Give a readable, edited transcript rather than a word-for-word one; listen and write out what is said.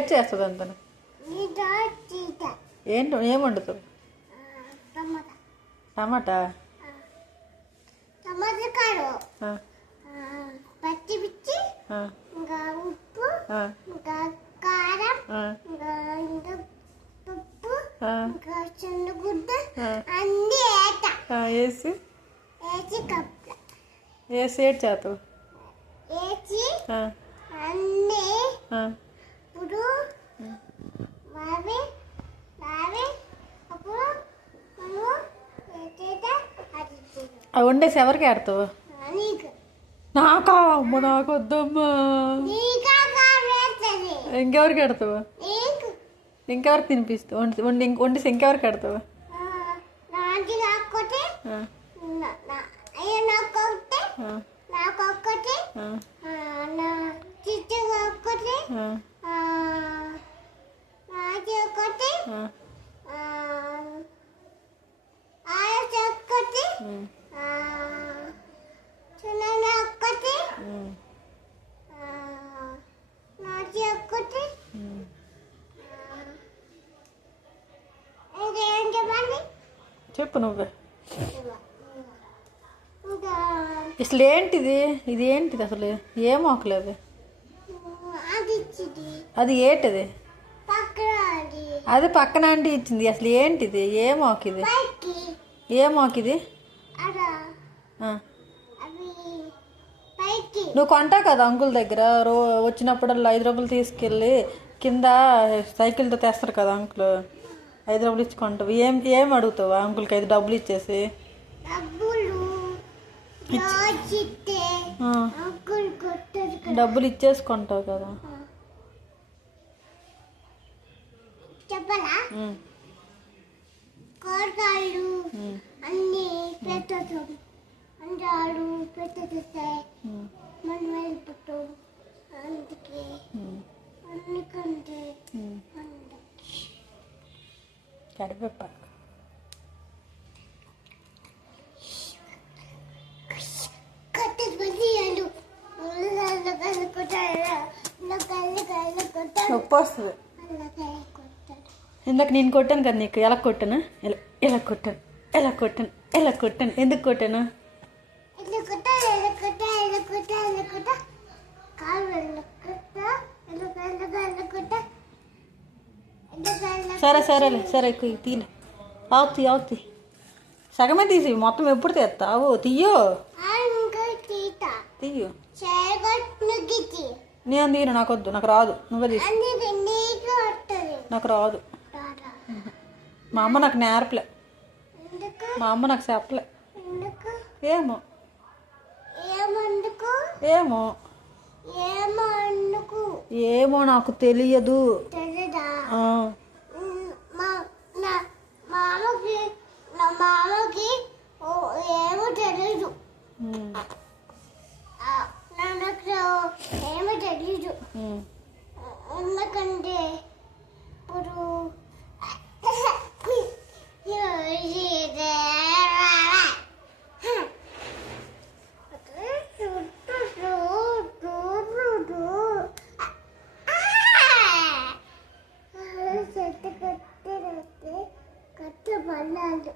ఏడ్ చేస్తుంది అంత ఏంటి ఏం వండుతుంది? టమాటా పచ్చిమిర్చి ఇంకా ఉప్పు ఇంకా కారం ఇంకా పప్పు ఇంకా చిన్నగుడ్డ అన్నీ వేసి కప్పు వేసి ఏడ్ చేస్తావు వేసి అన్నీ ఇప్పుడు అవి వండేసి ఎవరికి ఆడతావు? నాకా అమ్మ నాకు వద్దమ్మా. ఇంకెవరికి ఆడతావు? ఇంకెవరికి తినిపిస్తావు? వండేసి ఇంకెవరికి ఆడతావు? చెప్పు నువ్వే. అసలు ఏంటిది? ఇది ఏంటిది అసలు? ఏం మొక్కలేదు అది. ఏంటిది అది? పక్కన ఆంటీ ఇచ్చింది. అసలు ఏంటిది? ఏ మొక్కిది? ఏ మొక్కిది? నువ్వు కొంటావు కదా అంకుల్ దగ్గర వచ్చినప్పుడల్లా 5 రూపాయలు తీసుకెళ్ళి కింద సైకిల్తో తెస్తారు కదా అంకుల్. 5 రూపాయలు ఇచ్చి కొంటావు. ఏం అడుగుతావు అంకుల్కి? 5 డబ్బులు ఇచ్చేసి డబ్బులు ఇచ్చేసి కొంటావు కదా. అన్ని పెట్టాడు మనం వెళ్ళిపోతాం. అందుకే అందుకంటే కరివేపాకు నొప్పి వస్తుంది. ఇందాక నేను కొట్టాను కదా నీకు. ఎలా కొట్టాను? ఎలా కొట్టాను? ఎలా కొట్టాను? ఎలా కొట్టాను? ఎందుకు కొట్టాను? సరే సరేలే సరే తీలే. ఆవుతి సగమే తీసి మొత్తం ఎప్పుడు తెస్తావు? తీయో తీయు. నేను తీను. నాకు వద్దు. నాకు రాదు. నువ్వే తీసు. నాకు రాదు. మా అమ్మ నాకు నేర్పలే. మా అమ్మ నాకు చెప్పలే. ఏమో ఏమో ఏమో నాకు తెలియదు. మామకి ఏమో తెలీదు. ఏమో తెలీదు. ఎందుకంటే ఇప్పుడు కట్టు పన్నాడు.